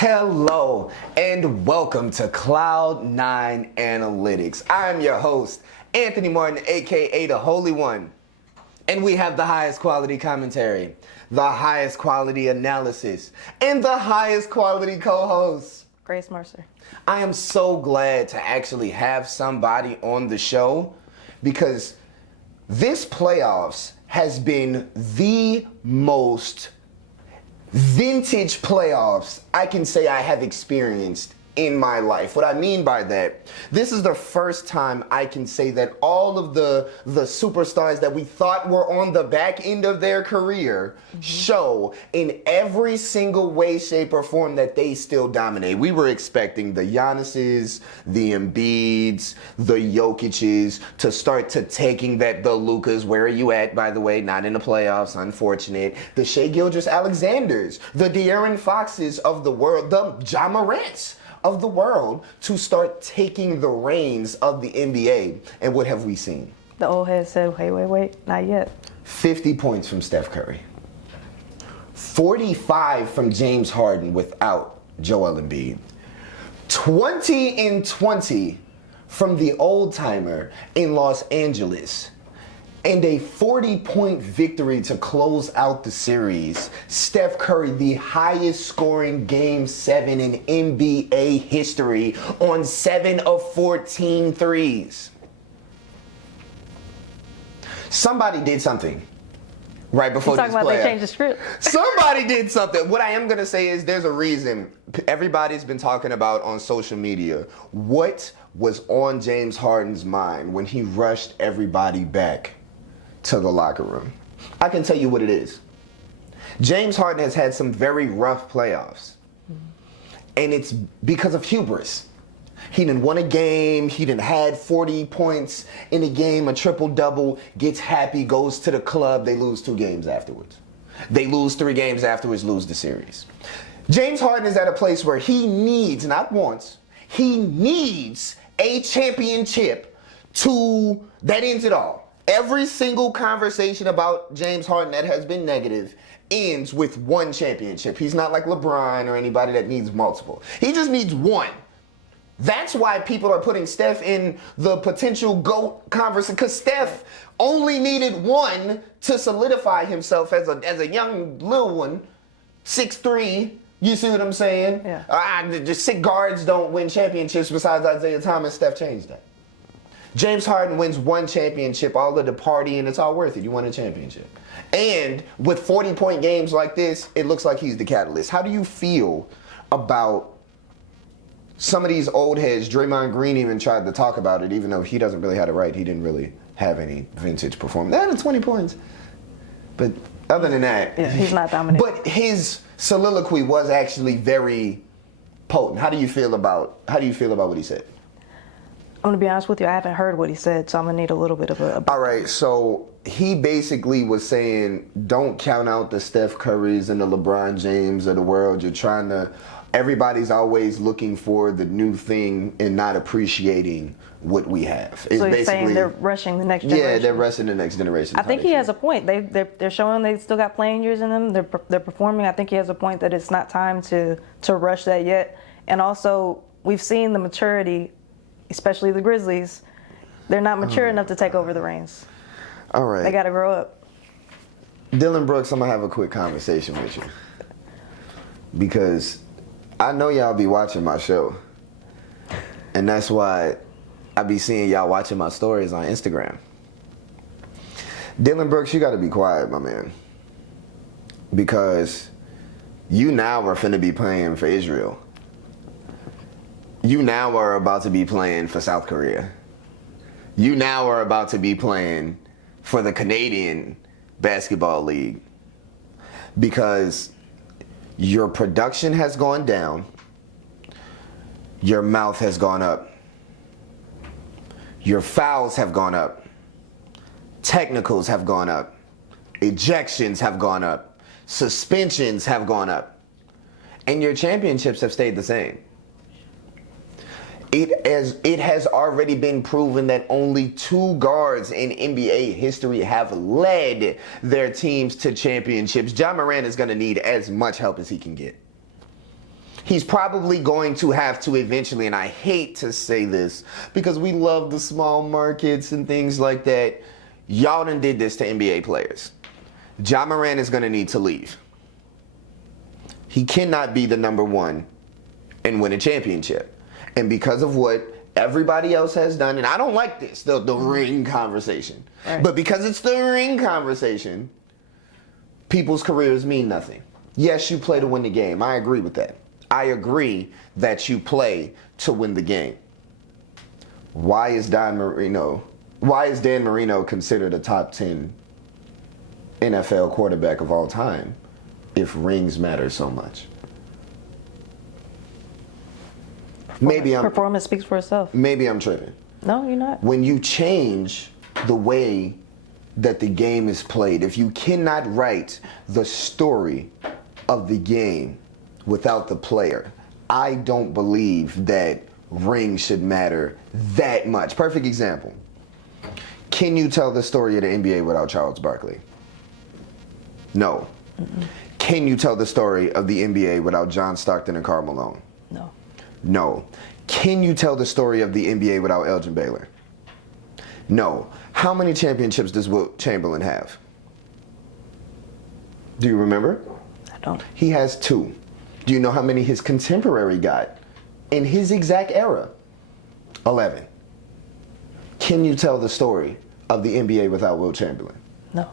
Hello and welcome to Cloud9 Analytics. I'm your host, Anthony Martin, aka the Holy One. And we have the highest quality commentary, the highest quality analysis, and the highest quality co-host, Grace Mercer. I am so glad to actually have somebody on the show because this playoffs has been the most vintage playoffs I can say I have experienced in my life. What I mean by that, this is the first time I can say that all of the superstars that we thought were on the back end of their career show in every single way, shape, or form that they still dominate. We were expecting the Giannis's, the Embiid's, the Jokic's to start to taking the Lukas. Where are you at, by the way? Not in the playoffs, unfortunate. The Shai Gilgeous-Alexanders, the De'Aaron Foxes of the world, the Ja Morants of the world to start taking the reins of the NBA. And what have we seen? The old head said, wait, not yet. 50 points from Steph Curry. 45 from James Harden without Joel Embiid. 20-20 from the old timer in Los Angeles. And a 40-point victory to close out the series. Steph Curry, the highest scoring Game 7 in NBA history on 7 of 14 threes. Somebody did something right before this Talking about they changed the script. Somebody did something. What I am going to say is there's a reason everybody's been talking about on social media. What was on James Harden's mind when he rushed everybody back to the locker room? I can tell you what it is. James Harden has had some very rough playoffs. And it's because of hubris. He didn't win a game. He didn't had 40 points in a game, a triple-double, gets happy, goes to the club. They lose 2 games afterwards. They lose 3 games afterwards, lose the series. James Harden is at a place where he needs, not once, he needs a championship that ends it all. Every single conversation about James Harden that has been negative ends with one championship. He's not like LeBron or anybody that needs multiple. He just needs one. That's why people are putting Steph in the potential GOAT conversation, because Steph only needed one to solidify himself as a young little one, 6'3". You see what I'm saying? Yeah. Just sick guards don't win championships besides Isaiah Thomas. Steph changed that. James Harden wins one championship, all of the party, and it's all worth it. You won a championship. And with 40-point games like this, it looks like he's the catalyst. How do you feel about some of these old heads? Draymond Green even tried to talk about it, even though he doesn't really have it right. He didn't really have any vintage performance. They had 20 points. But other than that, yeah, he's not dominating. But his soliloquy was actually very potent. How do you feel about what he said? I'm going to be honest with you, I haven't heard what he said, so I'm going to need a little bit of a... All right, so he basically was saying, don't count out the Steph Currys and the LeBron James of the world. Everybody's always looking for the new thing and not appreciating what we have. So you're saying they're rushing the next generation? Yeah, they're rushing the next generation. I think he has a point. They're showing they still got playing years in them. They're performing. I think he has a point that it's not time to rush that yet. And also, we've seen the maturity, especially the Grizzlies. They're not mature enough to take over the reins. All right. They got to grow up. Dylan Brooks, I'm going to have a quick conversation with you. Because I know y'all be watching my show. And that's why I be seeing y'all watching my stories on Instagram. Dylan Brooks, you got to be quiet, my man. Because you now are finna be playing for Israel. You now are about to be playing for South Korea. You now are about to be playing for the Canadian Basketball League. Because your production has gone down. Your mouth has gone up. Your fouls have gone up. Technicals have gone up. Ejections have gone up. Suspensions have gone up. And your championships have stayed the same. It has already been proven that only 2 guards in NBA history have led their teams to championships. Ja Morant is going to need as much help as he can get. He's probably going to have to eventually, and I hate to say this because we love the small markets and things like that. Y'all done did this to NBA players. Ja Morant is going to need to leave. He cannot be the number one and win a championship. And because of what everybody else has done, and I don't like this, the ring conversation. Right. But because it's the ring conversation, people's careers mean nothing. Yes, you play to win the game. I agree with that. I agree that you play to win the game. Why is Dan Marino considered a top 10 NFL quarterback of all time if rings matter so much? Performance speaks for itself. Maybe I'm tripping. No, you're not. When you change the way that the game is played, if you cannot write the story of the game without the player, I don't believe that rings should matter that much. Perfect example. Can you tell the story of the NBA without Charles Barkley? No. Mm-mm. Can you tell the story of the NBA without John Stockton and Karl Malone? No. No. Can you tell the story of the NBA without Elgin Baylor? No. How many championships does Wilt Chamberlain have? Do you remember? I don't. He has 2. Do you know how many his contemporary got in his exact era? 11. Can you tell the story of the NBA without Wilt Chamberlain? No.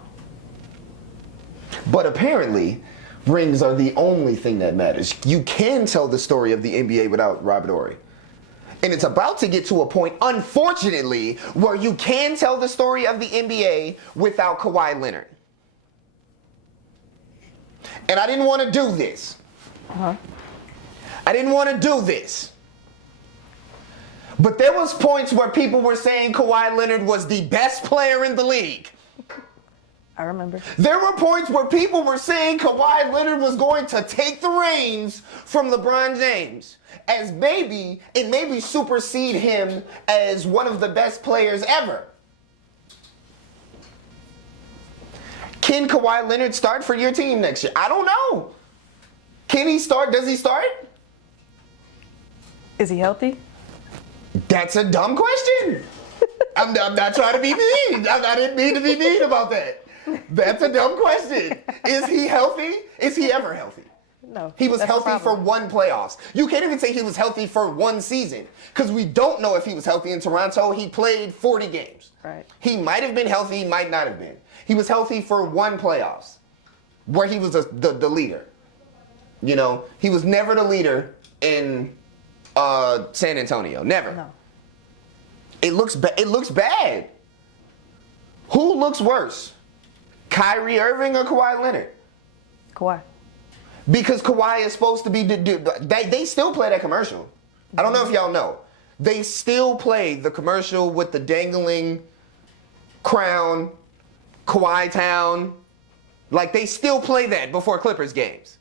But apparently, rings are the only thing that matters. You can tell the story of the NBA without Robert Horry. And it's about to get to a point, unfortunately, where you can tell the story of the NBA without Kawhi Leonard. And I didn't want to do this. I didn't want to do this. But there was points where people were saying Kawhi Leonard was the best player in the league. I remember. There were points where people were saying Kawhi Leonard was going to take the reins from LeBron James and maybe supersede him as one of the best players ever. Can Kawhi Leonard start for your team next year? I don't know. Can he start? Does he start? Is he healthy? That's a dumb question. I'm not trying to be mean. I didn't mean to be mean about that. That's a dumb question. Is he healthy? Is he ever healthy? No. He was healthy for one playoffs. You can't even say he was healthy for one season because we don't know if he was healthy in Toronto. He played 40 games. Right. He might have been healthy. He might not have been. He was healthy for one playoffs where he was the leader. You know, he was never the leader in San Antonio. Never. No. It looks bad. Who looks worse? Kyrie Irving or Kawhi Leonard? Kawhi. Because Kawhi is supposed to be they still play that commercial. I don't know if y'all know. They still play the commercial with the dangling crown, Kawhi Town. Like, they still play that before Clippers games.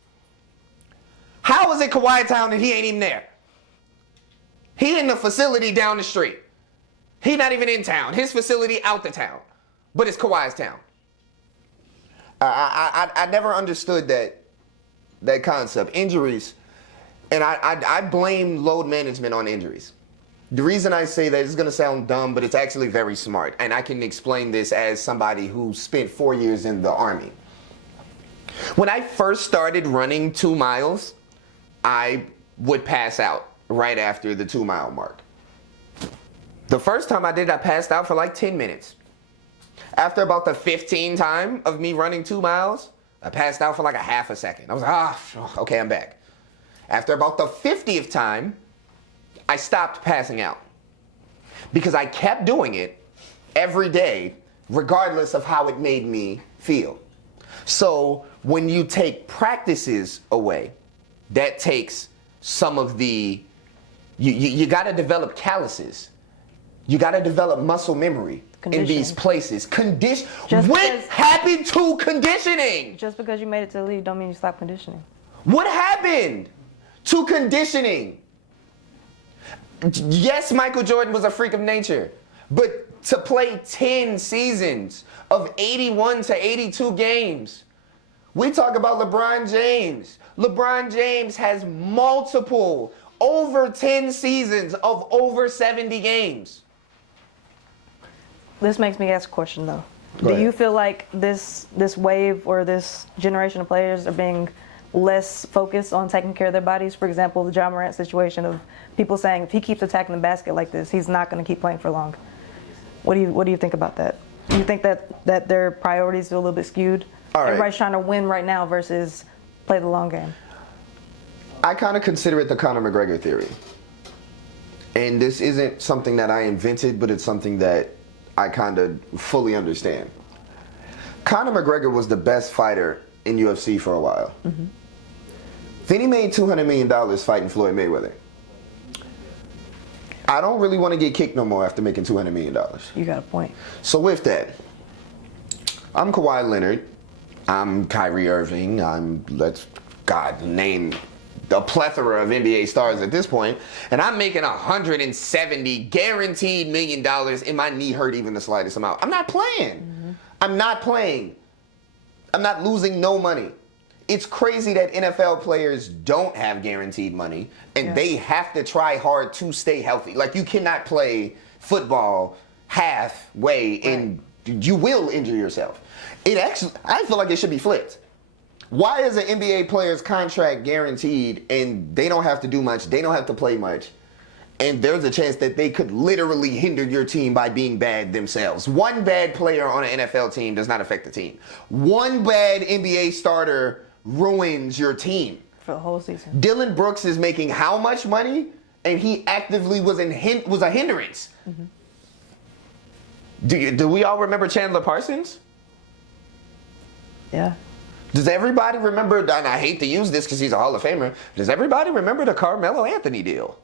How is it Kawhi Town and he ain't even there? He in the facility down the street. He not even in town. His facility out the town. But it's Kawhi's town. I never understood that concept. Injuries, and I blame load management on injuries. The reason I say that is going to sound dumb, but it's actually very smart. And I can explain this as somebody who spent 4 years in the Army. When I first started running 2 miles, I would pass out right after the 2 mile mark. The first time I did, I passed out for like 10 minutes. After about the 15th time of me running 2 miles, I passed out for like a half a second. I was like, okay, I'm back. After about the 50th time, I stopped passing out. Because I kept doing it every day, regardless of how it made me feel. So when you take practices away, that takes some of the, you got to develop calluses. You got to develop muscle memory in these places. What happened to conditioning? Just because you made it to the league don't mean you stop conditioning. What happened to conditioning? Yes, Michael Jordan was a freak of nature, but to play 10 seasons of 81 to 82 games. We talk about LeBron James, LeBron James has multiple, over 10 seasons of over 70 games. This makes me ask a question though. Go Do ahead. you feel like this wave or this generation of players are being less focused on taking care of their bodies? For example, the John Morant situation of people saying if he keeps attacking the basket like this, he's not going to keep playing for long. What do you think about that? Do you think that their priorities are a little bit skewed? All right. Everybody's trying to win right now versus play the long game. I kind of consider it the Conor McGregor theory. And this isn't something that I invented, but it's something that I kind of fully understand. Conor McGregor was the best fighter in UFC for a while. Mm-hmm. Then he made $200 million fighting Floyd Mayweather. I don't really want to get kicked no more after making $200 million. You got a point. So with that, I'm Kawhi Leonard. I'm Kyrie Irving. God name a plethora of NBA stars at this point, and I'm making $170 guaranteed million, and my knee hurt even the slightest amount. I'm not playing. Mm-hmm. I'm not playing. I'm not losing no money. It's crazy that NFL players don't have guaranteed money, and they have to try hard to stay healthy. Like, you cannot play football halfway, and you will injure yourself. I feel like it should be flipped. Why is an NBA player's contract guaranteed and they don't have to do much, they don't have to play much, and there's a chance that they could literally hinder your team by being bad themselves? One bad player on an NFL team does not affect the team. One bad NBA starter ruins your team. For the whole season. Dylan Brooks is making how much money? And he actively was a hindrance. Mm-hmm. Do we all remember Chandler Parsons? Yeah. Does everybody remember, and I hate to use this because he's a Hall of Famer, does everybody remember the Carmelo Anthony deal?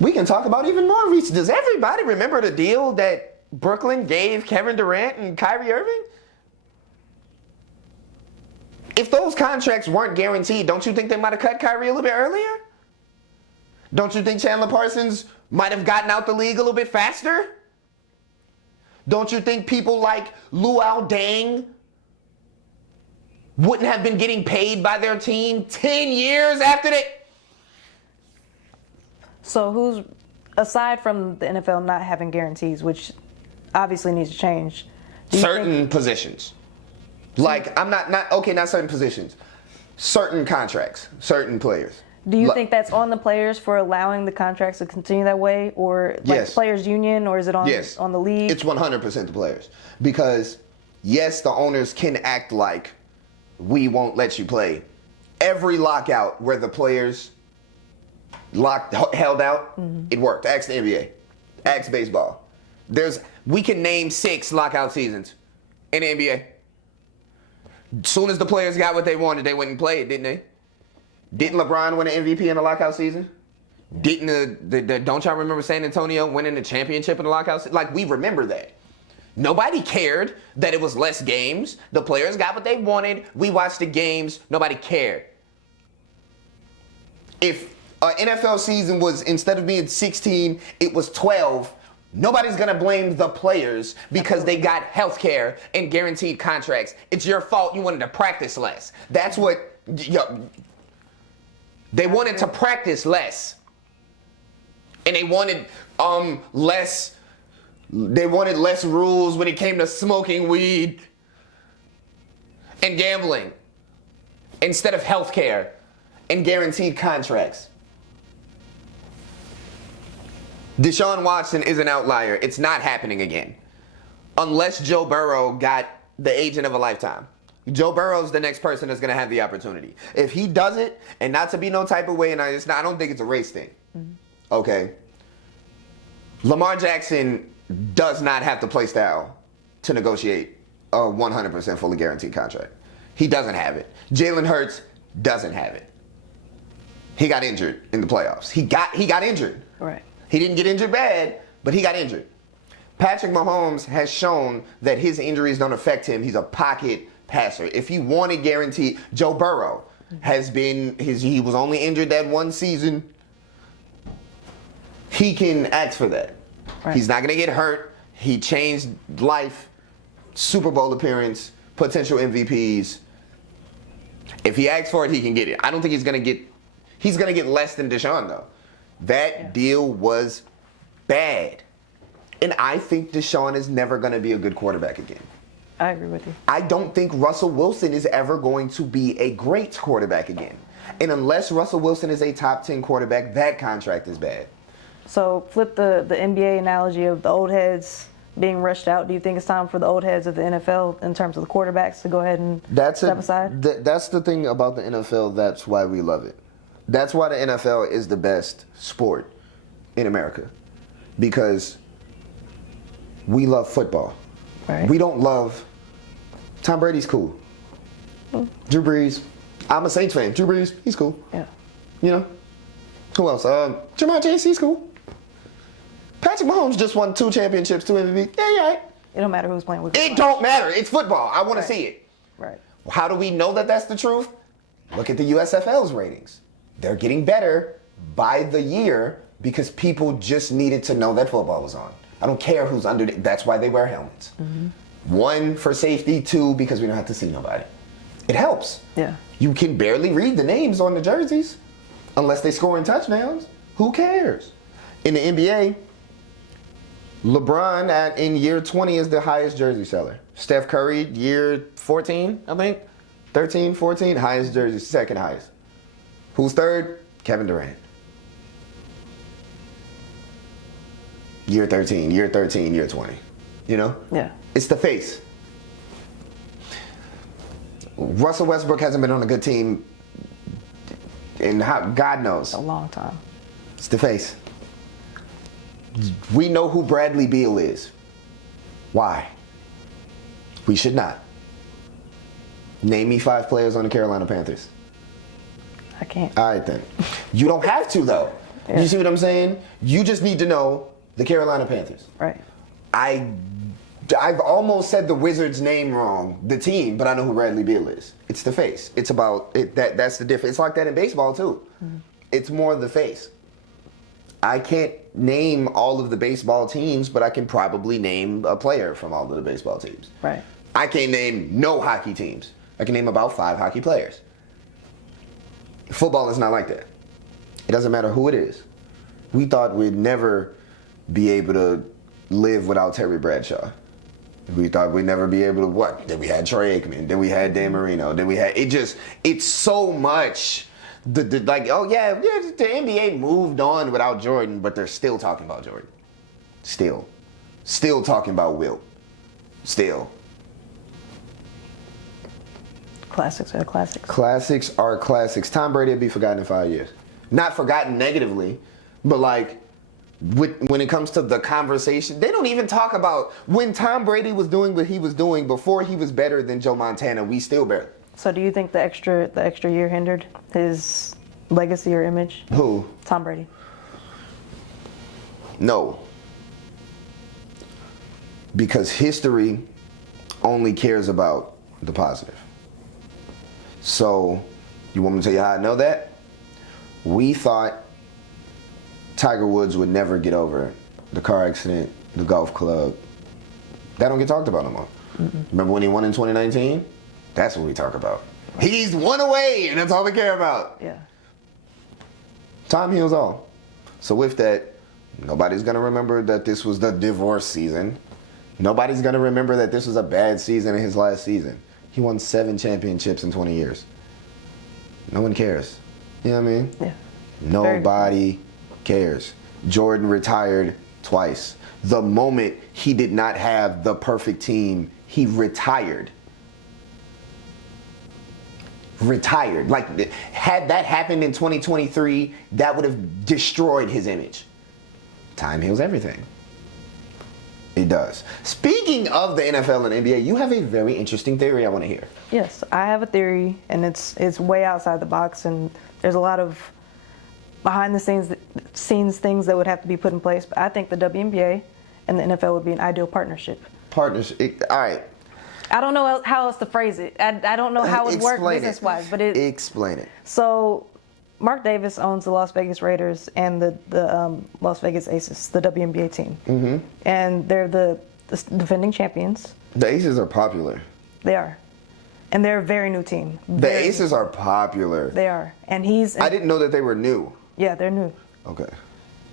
We can talk about even more recent. Does everybody remember the deal that Brooklyn gave Kevin Durant and Kyrie Irving? If those contracts weren't guaranteed, don't you think they might have cut Kyrie a little bit earlier? Don't you think Chandler Parsons might have gotten out the league a little bit faster? Don't you think people like Luol Deng wouldn't have been getting paid by their team 10 years after that? So who's, aside from the NFL not having guarantees, which obviously needs to change, Certain positions. Like, not certain positions. Certain contracts, certain players. do you think that's on the players for allowing the contracts to continue that way, or like Yes. players union, or is it on on the league? It's 100% the players. Because, yes, the owners can act like we won't let you play. Every lockout where the players held out, it worked. Ask the NBA. Ask baseball. We can name 6 lockout seasons in the NBA. Soon as the players got what they wanted, they went and played, didn't they? Didn't LeBron win an MVP in the lockout season? Didn't don't y'all remember San Antonio winning the championship in the lockout season? Like, we remember that. Nobody cared that it was less games. The players got what they wanted. We watched the games. Nobody cared. If an NFL season was, instead of being 16, it was 12, nobody's going to blame the players because they got health care and guaranteed contracts. It's your fault you wanted to practice less. That's what... They wanted to practice less. And they wanted less rules when it came to smoking weed and gambling instead of health care and guaranteed contracts. Deshaun Watson is an outlier. It's not happening again. Unless Joe Burrow got the agent of a lifetime. Joe Burrow's the next person that's going to have the opportunity. If he does it, and not to be no type of way, and I don't think it's a race thing. Okay. Lamar Jackson does not have the play style to negotiate a 100% fully guaranteed contract. He doesn't have it. Jalen Hurts doesn't have it. He got injured in the playoffs. He got injured. Right. He didn't get injured bad, but he got injured. Patrick Mahomes has shown that his injuries don't affect him. He's a pocket passer. If he wanted guaranteed, Joe Burrow has been, he was only injured that one season. He can ask for that. Right. He's not going to get hurt. He changed life, Super Bowl appearance, potential MVPs. If he asks for it, he can get it. I don't think he's going to get less than Deshaun, though. That deal was bad. And I think Deshaun is never going to be a good quarterback again. I agree with you. I don't think Russell Wilson is ever going to be a great quarterback again. And unless Russell Wilson is a top 10 quarterback, that contract is bad. So flip the NBA analogy of the old heads being rushed out. Do you think it's time for the old heads of the NFL in terms of the quarterbacks to go ahead and step aside? That's the thing about the NFL. That's why we love it. That's why the NFL is the best sport in America. Because we love football. Right. We don't love... Tom Brady's cool. Drew Brees. I'm a Saints fan. Drew Brees, he's cool. Yeah. You know? Who else? Jamar Chase, he's cool. Patrick Mahomes just won 2 championships, 2 MVP. Yeah, right. It don't matter who's playing with. It don't matter. It's football. I want to see it. Right. How do we know that that's the truth? Look at the USFL's ratings. They're getting better by the year because people just needed to know that football was on. I don't care who's under it. That's why they wear helmets. 1, for safety. 2, because we don't have to see nobody. It helps. Yeah. You can barely read the names on the jerseys unless they score in touchdowns. Who cares? In the NBA, LeBron in year 20 is the highest jersey seller. Steph Curry, year 14, I think. 13, 14, highest jersey, second highest. Who's third? Kevin Durant. Year 13, year 13, year 20. You know? Yeah. It's the face. Russell Westbrook hasn't been on a good team in God knows. A long time. It's the face. We know who Bradley Beal is. Why? We should not. Name me 5 players on the Carolina Panthers. I can't. All right, then. You don't have to, though. Yeah. You see what I'm saying? You just need to know the Carolina Panthers. Right. I've almost said the Wizards' name wrong, the team, but I know who Bradley Beal is. It's the face. It's about it. That's the difference. It's like that in baseball, too. It's more the face. I can't name all of the baseball teams, but I can probably name a player from all of the baseball teams. Right. I can't name no hockey teams. I can name about 5 hockey players. Football is not like that. It doesn't matter who it is. We thought we'd never be able to live without Terry Bradshaw. We thought we'd never be able to what? Then we had Troy Aikman. Then we had Dan Marino. Then we had it's so much. Like, oh yeah, the NBA moved on without Jordan, but they're still talking about Jordan. Still talking about Wilt. Still. Classics are classics. Classics are classics. Tom Brady will be forgotten in 5 years. Not forgotten negatively, but like when it comes to the conversation, they don't even talk about when Tom Brady was doing what he was doing before he was better than Joe Montana. We still better. So do you think the extra year hindered his legacy or image? Who? Tom Brady. No. Because history only cares about the positive. So, you want me to tell you how I know that? We thought Tiger Woods would never get over the car accident, the golf club. That don't get talked about no more. Remember when he won in 2019? That's what we talk about. He's one away, and that's all we care about. Yeah. Time heals all. So with that, nobody's going to remember that this was the divorce season. Nobody's going to remember that this was a bad season in his last season. He won 7 championships in 20 years. No one cares. You know what I mean? Yeah. Nobody cares. Jordan retired twice. The moment he did not have the perfect team, he retired. Retired. Like, had that happened in 2023, that would have destroyed his image. Time heals everything. It does. Speaking of the NFL and NBA, you have a very interesting theory I want to hear. Yes, I have a theory, and it's way outside the box, and there's a lot of behind the scenes things that would have to be put in place. But I think the WNBA and the NFL would be an ideal partnership. Partnership. All right. I don't know how else to phrase it. I don't know how it would work business-wise, but explain it. So, Mark Davis owns the Las Vegas Raiders and the Las Vegas Aces, the WNBA team. Mm-hmm. And they're the defending champions. The Aces are popular. They are. And they're a very new team. The Aces are popular. They are. And I didn't know that they were new. Yeah, they're new. Okay.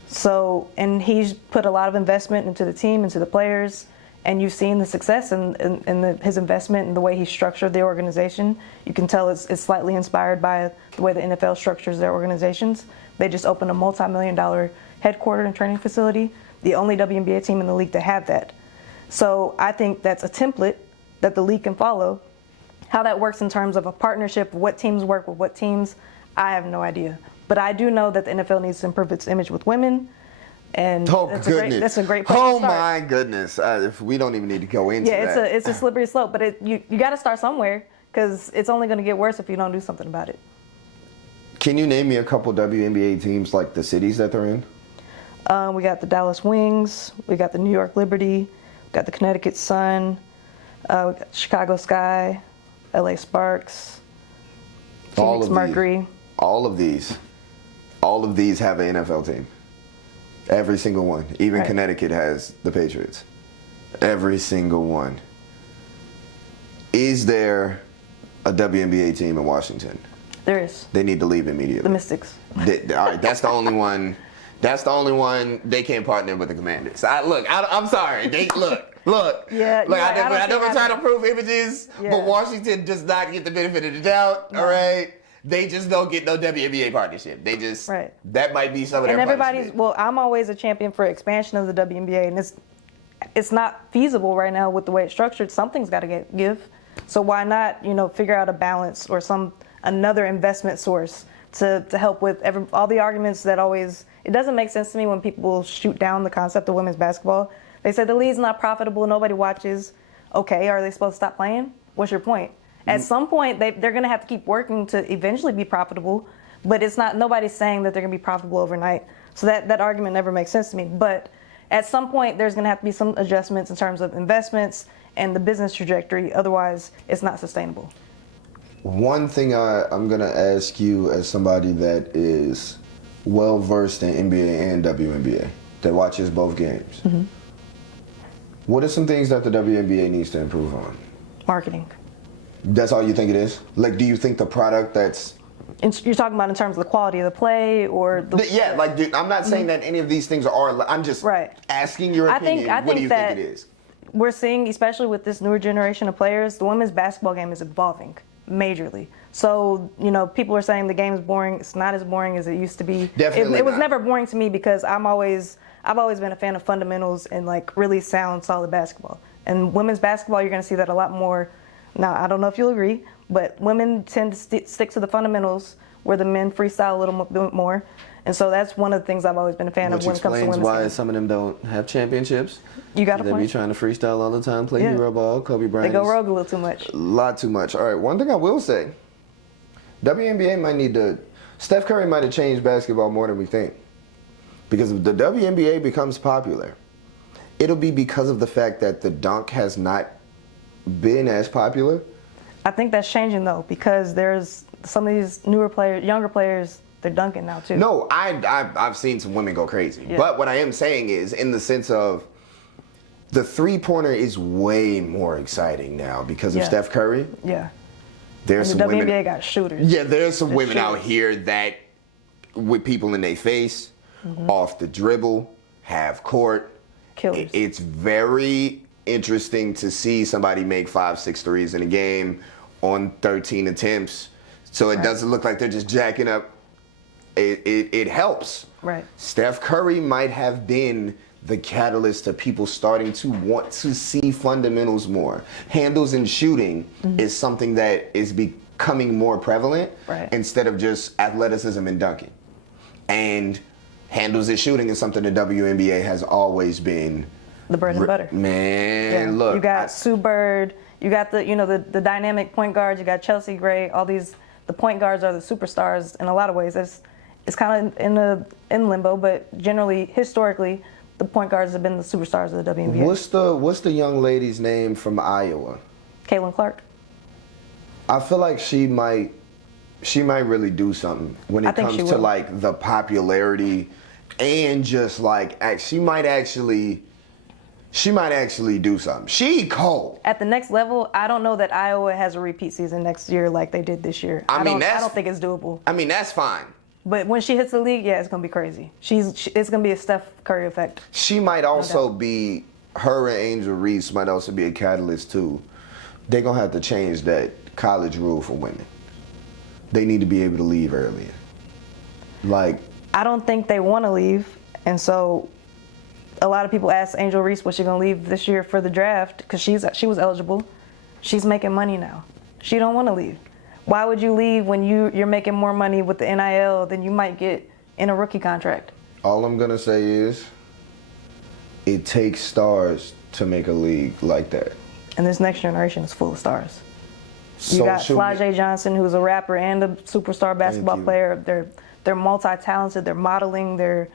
So, and he's put a lot of investment into the team, into the players, and you've seen the success in his investment and the way he structured the organization. You can tell it's slightly inspired by the way the NFL structures their organizations. They just opened a multi-million-dollar headquarters and training facility, the only WNBA team in the league to have that. So I think that's a template that the league can follow. How that works in terms of a partnership, what teams work with what teams, I have no idea. But I do know that the NFL needs to improve its image with women. And that's a great place to start. My goodness. If we don't even need to go into that. Yeah, it's a slippery slope, but you got to start somewhere because it's only going to get worse if you don't do something about it. Can you name me a couple WNBA teams, like the cities that they're in? We got the Dallas Wings, we got the New York Liberty, we got the Connecticut Sun, we got Chicago Sky, LA Sparks, Phoenix Mercury. All of these have an NFL team. Every single one. Even Connecticut has the Patriots. Every single one. Is there a WNBA team in Washington? There is. They need to leave immediately. The Mystics. All right, that's the only one. That's the only one they can't partner with the Commanders. I'm sorry. Look. Yeah. I never try to prove images, but Washington does not get the benefit of the doubt. No. All right. They just don't get no WNBA partnership. They just that might be some of their everybody's. Well, I'm always a champion for expansion of the WNBA, and it's not feasible right now with the way it's structured. Something's got to give. So why not, figure out a balance or another investment source to help with all the arguments that always. It doesn't make sense to me when people shoot down the concept of women's basketball. They say the league's not profitable, nobody watches. Okay, are they supposed to stop playing? What's your point? At some point, they're going to have to keep working to eventually be profitable, but it's not. Nobody's saying that they're going to be profitable overnight. So that argument never makes sense to me. But at some point, there's going to have to be some adjustments in terms of investments and the business trajectory. Otherwise, it's not sustainable. One thing I'm going to ask you as somebody that is well-versed in NBA and WNBA, that watches both games. Mm-hmm. What are some things that the WNBA needs to improve on? Marketing. That's all you think it is? Like, do you think the product that's... You're talking about in terms of the quality of the play or the... Yeah, like, dude, I'm not saying that any of these things are... I'm just asking your opinion. What do you think it is? We're seeing, especially with this newer generation of players, the women's basketball game is evolving majorly. So, people are saying the game is boring. It's not as boring as it used to be. Definitely It was never boring to me because I've always been a fan of fundamentals and, really sound, solid basketball. And women's basketball, you're going to see that a lot more. Now, I don't know if you'll agree, but women tend to stick to the fundamentals where the men freestyle a little bit more. And so that's one of the things I've always been a fan of when it comes to women's explains why game. some of them don't have championships. You got a point. They be trying to freestyle all the time, play hero ball, Kobe Bryant. They go rogue a little too much. A lot too much. All right, one thing I will say, WNBA might need to... Steph Curry might have changed basketball more than we think. Because if the WNBA becomes popular, it'll be because of the fact that the dunk has not been as popular. I think that's changing, though, because there's some of these newer players, younger players, they're dunking now, too. No, I've seen some women go crazy. Yeah. But what I am saying is, in the sense of, the three-pointer is way more exciting now because of Steph Curry. Yeah. There's some WNBA women, got shooters. Yeah, there's some women out here that, with people in their face, off the dribble, half court. Killers. It's very interesting to see somebody make 5-6 threes in a game on 13 attempts. So it doesn't look like they're just jacking up. It helps. Right. Steph Curry might have been the catalyst to people starting to want to see fundamentals more. Handles and shooting is something that is becoming more prevalent instead of just athleticism and dunking. And handles and shooting is something the WNBA has always been the bread and butter. Man, look. You got Sue Bird, you got the dynamic point guards, you got Chelsea Gray, all these. The point guards are the superstars in a lot of ways. It's kind of in limbo, but generally, historically, the point guards have been the superstars of the WNBA. What's the young lady's name from Iowa? Caitlin Clark. I feel like she might really do something when it comes to like the popularity and just like she might actually She might actually do something. She cold. At the next level, I don't know that Iowa has a repeat season next year like they did this year. I don't think it's doable. I mean, that's fine. But when she hits the league, yeah, it's gonna be crazy. It's gonna be a Steph Curry effect. She might also be, her and Angel Reese might also be a catalyst too. They're gonna have to change that college rule for women. They need to be able to leave earlier. Like, I don't think they want to leave, and so a lot of people ask Angel Reese, was she gonna leave this year for the draft? Because she was eligible. She's making money now. She don't want to leave. Why would you leave when you're making more money with the NIL than you might get in a rookie contract? all I'm gonna say is, it takes stars to make a league like that. And this next generation is full of stars. You got Flajay Johnson, who's a rapper and a superstar basketball player. They're multi-talented. They're modeling. They're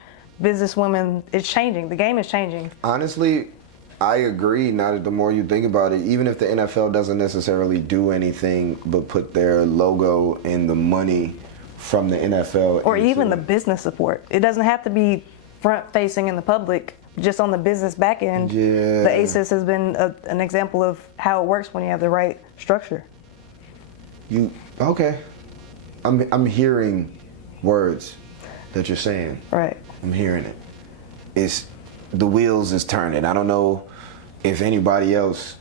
businesswomen. It's changing. The game is changing. Honestly, I agree. Now that the more you think about it, even if the NFL doesn't necessarily do anything but put their logo and the money from the NFL, or even the business support, it doesn't have to be front-facing in the public. Just on the business back end, the ACES has been an example of how it works when you have the right structure. Okay? I'm hearing words that you're saying. Right. I'm hearing it. It's the wheels is turning. I don't know if anybody else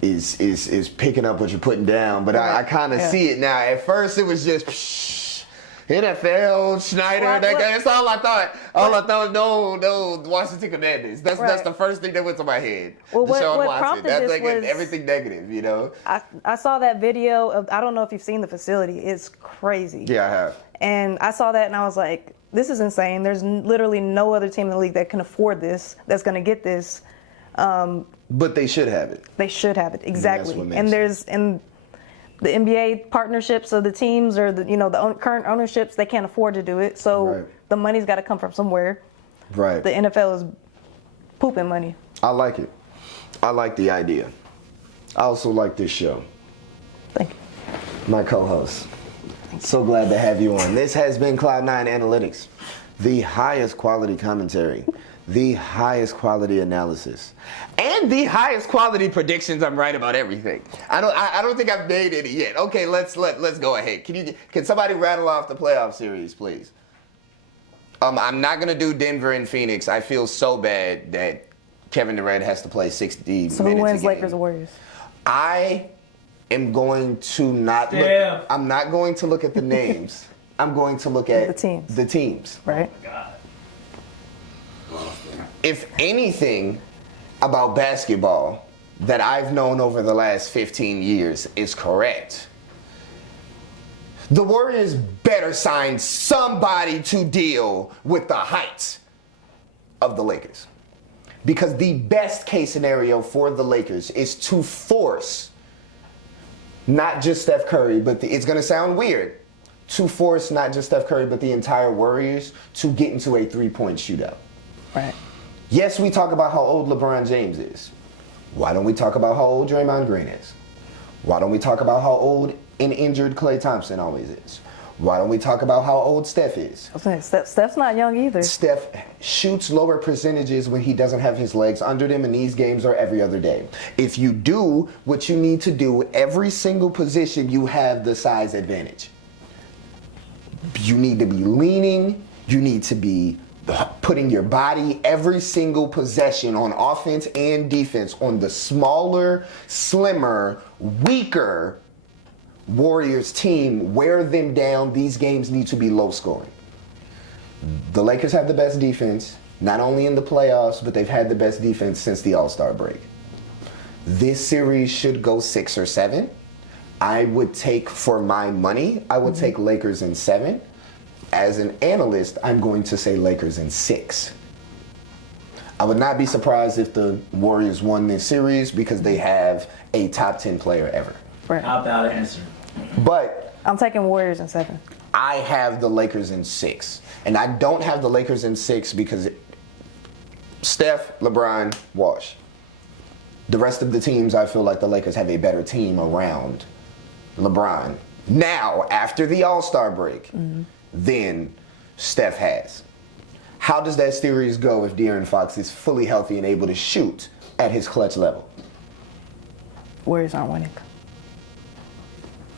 is picking up what you're putting down, but I kind of see it now. At first, it was just NFL, Schneider. That's all I thought. All I thought was no Washington Commanders. That's the first thing that went to my head. Well, what prompted that's this was everything negative, you know. I saw that video of, I don't know if you've seen the facility. It's crazy. Yeah, I have. And I saw that and I was like, this is insane. There's literally no other team in the league that can afford this, that's going to get this. But they should have it. They should have it, exactly. And the NBA partnerships of the teams, or the current ownerships, they can't afford to do it. So the money's got to come from somewhere. Right. The NFL is pooping money. I like it. I like the idea. I also like this show. Thank you. My co-host. So glad to have you on. This has been Cloud9 Analytics, the highest quality commentary, the highest quality analysis, and the highest quality predictions. I'm right about everything. I don't think I've made any yet. Okay, let's go ahead. Can somebody rattle off the playoff series, please? I'm not gonna do Denver and Phoenix. I feel so bad that Kevin Durant has to play 60 minutes. So who wins, Lakers or Warriors? I am going to not look. I'm not going to look at the names. I'm going to look at the teams. Right. Oh my God. If anything about basketball that I've known over the last 15 years is correct, the Warriors better sign somebody to deal with the heights of the Lakers. Because the best case scenario for the Lakers is to force not just Steph Curry, but it's going to sound weird, to force not just Steph Curry, but the entire Warriors to get into a three-point shootout. Right. Yes, we talk about how old LeBron James is. Why don't we talk about how old Draymond Green is? Why don't we talk about how old and injured Klay Thompson always is? Why don't we talk about how old Steph is? Steph's not young either. Steph shoots lower percentages when he doesn't have his legs under him, and these games are every other day. If you do what you need to do, every single position you have the size advantage. You need to be leaning. You need to be putting your body every single possession on offense and defense on the smaller, slimmer, weaker Warriors team. Wear them down. These games need to be low scoring. The Lakers have the best defense, not only in the playoffs, but they've had the best defense since the All-Star break. This series should go 6 or 7. I would take, for my money, I would take Lakers in 7. As an analyst, I'm going to say Lakers in 6. I would not be surprised if the Warriors won this series because they have a top 10 player ever. Right. How about an answer? But I'm taking Warriors in 7. I have the Lakers in 6. And I don't have the Lakers in 6 because Steph, LeBron, wash. The rest of the teams, I feel like the Lakers have a better team around LeBron now after the All-Star break than Steph has. How does that series go if De'Aaron Fox is fully healthy and able to shoot at his clutch level? Warriors aren't winning.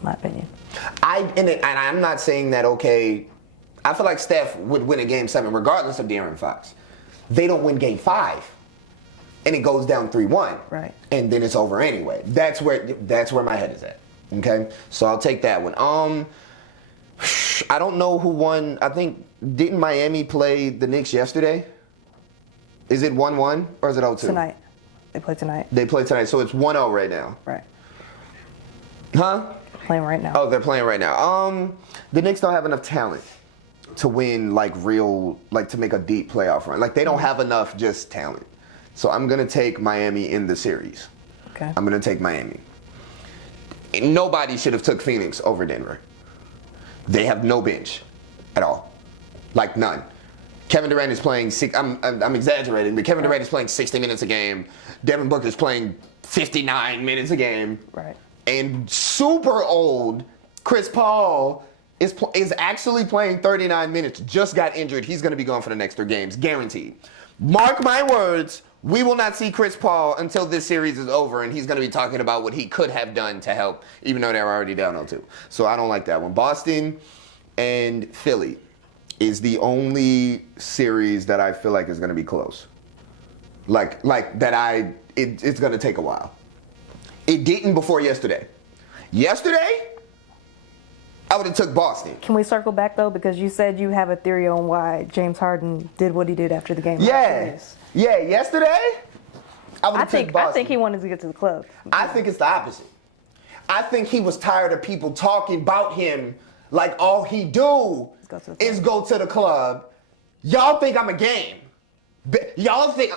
My opinion. And I'm not saying that, okay, I feel like Steph would win a Game 7 regardless of De'Aaron Fox. They don't win Game 5. And it goes down 3-1. Right. And then it's over anyway. That's where my head is at. Okay? So I'll take that one. I don't know who won. I think, didn't Miami play the Knicks yesterday? Is it 1-1 or is it 0-2? Tonight. They play tonight. They play tonight, so it's 1-0 right now. Right. Huh? Playing right now. Oh, they're playing right now. The Knicks don't have enough talent to win, like, to make a deep playoff run. Like, they don't have enough just talent. So I'm going to take Miami in the series. Okay. I'm going to take Miami. And nobody should have took Phoenix over Denver. They have no bench at all. Like, none. Kevin Durant is playing, I'm exaggerating, but Kevin Durant is playing 60 minutes a game. Devin Booker's playing 59 minutes a game. Right. And super old Chris Paul is actually playing 39 minutes. Just got injured. He's going to be gone for the next 3 games, guaranteed. Mark my words, we will not see Chris Paul until this series is over, and he's going to be talking about what he could have done to help, even though they're already down 0-2. So I don't like that one. Boston and Philly is the only series that I feel like is going to be close. Like that it's going to take a while. It didn't before yesterday. Yesterday, I would have took Boston. Can we circle back, though? Because you said you have a theory on why James Harden did what he did after the game. Yeah. Yeah, yesterday, I would have taken Boston. I think he wanted to get to the club. I think it's the opposite. I think he was tired of people talking about him like all he do is go to the club. Y'all think I'm a game. Y'all think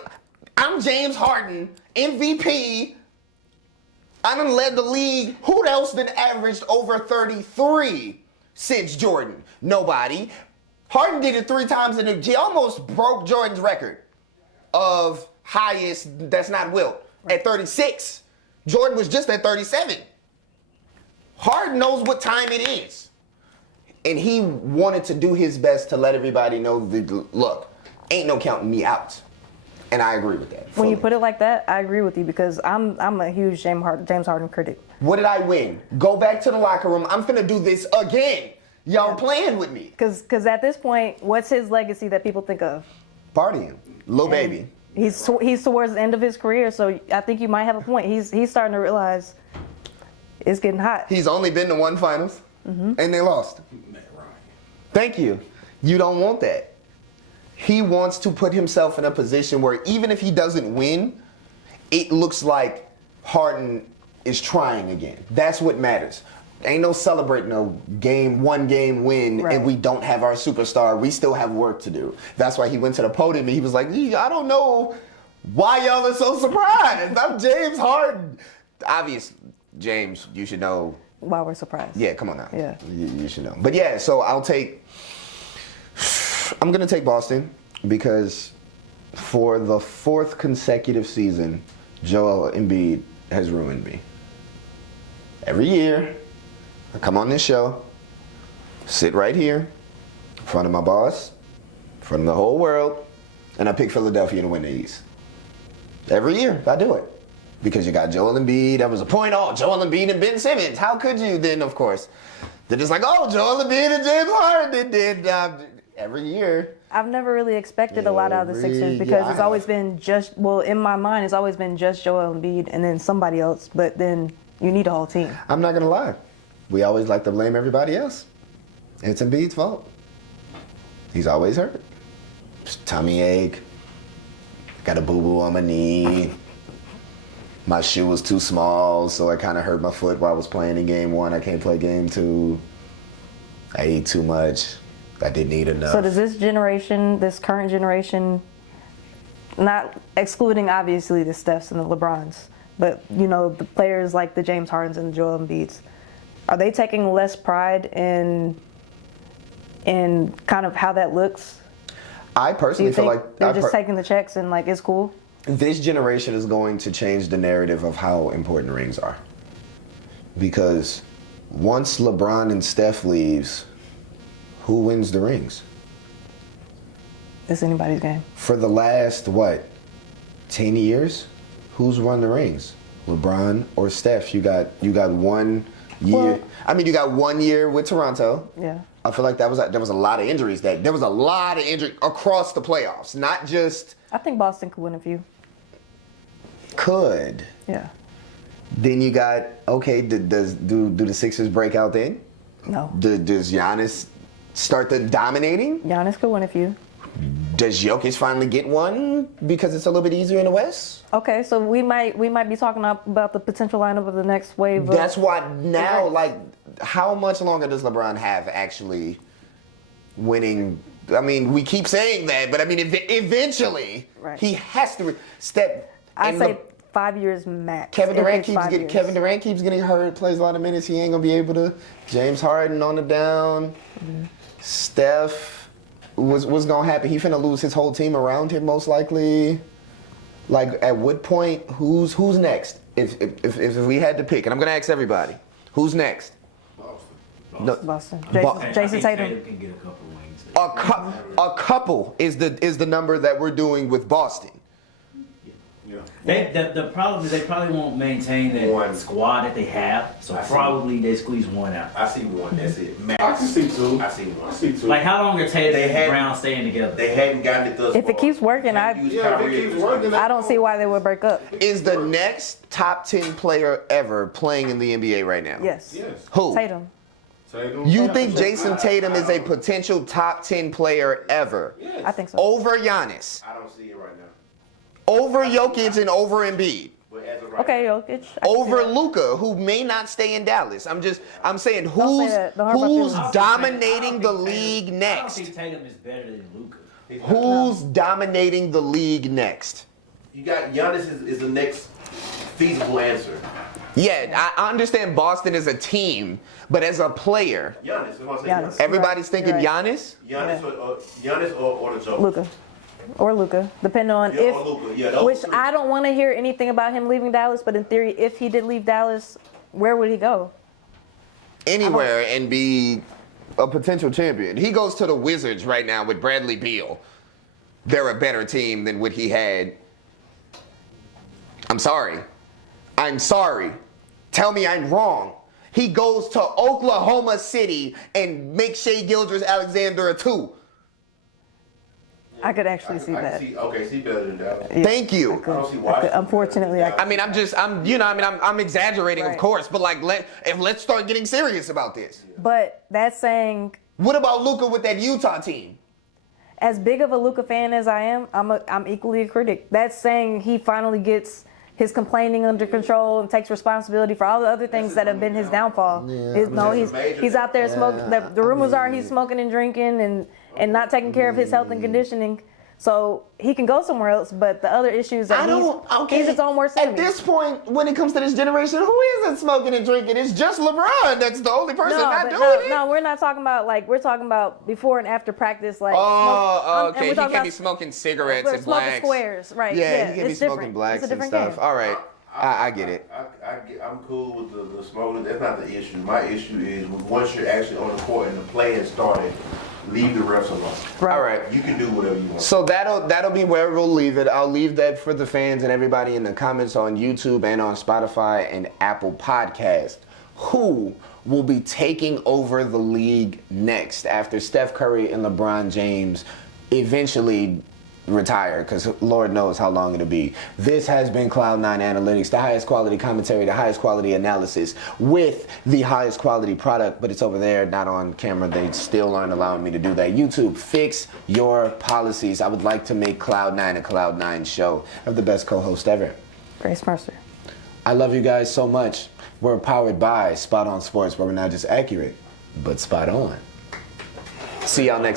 I'm James Harden, MVP. I done led the league. Who else done averaged over 33 since Jordan? Nobody. Harden did it 3 times he almost broke Jordan's record of highest that's not Wilt at 36. Jordan was just at 37. Harden knows what time it is. And he wanted to do his best to let everybody know that, look, ain't no counting me out. And I agree with that. When you put it like that, I agree with you because I'm a huge James Harden critic. What did I win? Go back to the locker room. I'm finna do this again. Y'all playing with me. Because at this point, what's his legacy that people think of? Partying. Lil Baby. He's towards the end of his career, so I think you might have a point. He's starting to realize it's getting hot. He's only been to 1 finals, and they lost. Thank you. You don't want that. He wants to put himself in a position where even if he doesn't win, it looks like Harden is trying again. That's what matters. Ain't no celebrating a one game win, and we don't have our superstar. We still have work to do. That's why he went to the podium and he was like, I don't know why y'all are so surprised. I'm James Harden. Obviously, James, you should know. Why we're surprised. Yeah, come on now. Yeah. You should know. But yeah, so I'm going to take Boston because for the 4th consecutive season, Joel Embiid has ruined me. Every year, I come on this show, sit right here, in front of my boss, in front of the whole world, and I pick Philadelphia to win the East. Every year, I do it. Because you got Joel Embiid, that was a point. Oh, Joel Embiid and Ben Simmons. How could you? Then, of course, they're just like, oh, Joel Embiid and James Harden did every year. I've never really expected a lot out of the Sixers because it's always been in my mind, it's always been just Joel Embiid and then somebody else, but then you need a whole team. I'm not going to lie. We always like to blame everybody else. It's Embiid's fault. He's always hurt. Tummy ache. Got a boo-boo on my knee. My shoe was too small, so it kind of hurt my foot while I was playing in game 1. I can't play game 2. I ate too much. I didn't eat enough. So does this current generation, not excluding obviously the Stephs and the LeBrons, but the players like the James Hardens and the Joel Embiids, are they taking less pride in kind of how that looks? I personally feel like they're just taking the checks and like it's cool. This generation is going to change the narrative of how important rings are. Because once LeBron and Steph leaves, who wins the rings? it's anybody's game. For the last, 10 years, who's won the rings? LeBron or Steph? You got 1 year. Well, You got 1 year with Toronto. Yeah. I feel like there was a lot of injuries. There was a lot of injury across the playoffs, not just I think Boston could win a few. could. Yeah. Then you got, okay, do the Sixers break out then? No. Does Giannis start the dominating? Giannis could win a few. Does Jokic finally get one because it's a little bit easier in the West? Okay, so we might be talking about the potential lineup of the next wave. That's why now, how much longer does LeBron have actually winning? We keep saying that, but eventually he has to step. I say 5 years max. Kevin Durant keeps getting hurt, plays a lot of minutes. He ain't gonna be able to. James Harden on the down. Mm-hmm. Steph, what's gonna happen? He finna lose his whole team around him most likely. At what point? Who's next? If we had to pick, and I'm gonna ask everybody, who's next? Boston. Jason Tatum can get a couple wings. A couple is the number that we're doing with Boston. The problem is they probably won't maintain that squad that they have, so probably they squeeze one out. I see one. That's it. Max. I can see two. I see one. I see two. Like how long are Tatum and Brown staying together? They hadn't gotten it thus If far. it keeps working, if it keeps working, I don't see why they would break up. Is the next top 10 player ever playing in the NBA right now? Yes. Yes. Who? Tatum. You think Jason Tatum is a potential top 10 player ever? Yes. I think so. Over Giannis? I don't see it right now. Over Jokic and over Embiid? But as of right Okay, now, Jokic. Over Luka, who may not stay in Dallas. I'm saying Don't who's say that. Don't hurt my who's feelings. dominating the league I don't next? think Tatum is better than Luka. Who's dominating the league next? you got Giannis is the next feasible answer. Yeah, I understand Boston is a team, but as a player, Giannis. That's what I'm Giannis. saying. everybody's thinking Right. Giannis? Giannis or the Joker. Luka, depending on Yeah, or Luka. Yeah, those which three. I don't want to hear anything about him leaving Dallas, but in theory, if he did leave Dallas, where would he go? Anywhere and be a potential champion. He goes to the Wizards right now with Bradley Beal. They're a better team than what he had. I'm sorry. Tell me I'm wrong. He goes to Oklahoma City and makes Shai Gilgeous-Alexander a 2. I could actually see that. See better than that. Yeah. Thank you. I don't see why. Unfortunately, I I'm exaggerating, of Right. course, but let's start getting serious about this. But that's saying, What about Luka with that Utah team? as big of a Luka fan as I am, I'm equally a critic. That's saying he finally gets his complaining under control and takes responsibility for all the other things that have been his downfall. He's out there smoking. The rumors are he's smoking and drinking and not taking care of his health and conditioning. So he can go somewhere else, but the other issues that he's his own worst At enemy. this point, when it comes to this generation, who isn't smoking and drinking? It's just LeBron. That's the only person not doing it. No, we're not talking about we're talking about before and after practice. Okay. And He we're talking can't be about smoking cigarettes we're and smoking blacks. squares, right? Yeah, he can't be it's smoking different. blacks It's a and different stuff. game. All right, I get it. I'm cool with the smoking. That's not the issue. My issue is once you're actually on the court and the play has started, leave the refs alone. All right. You can do whatever you want. So that'll be where we'll leave it. I'll leave that for the fans and everybody in the comments on YouTube and on Spotify and Apple Podcast. Who will be taking over the league next after Steph Curry and LeBron James eventually retire, because Lord knows how long it'll be. This has been Cloud9 Analytics, the highest quality commentary, the highest quality analysis with the highest quality product, but it's over there, not on camera. They still aren't allowing me to do that. YouTube, fix your policies. I would like to make Cloud9 a Cloud9 show. I have the best co-host ever. Grace Mercer. I love you guys so much. We're powered by Spot On Sports, where we're not just accurate, but spot on. See y'all next week.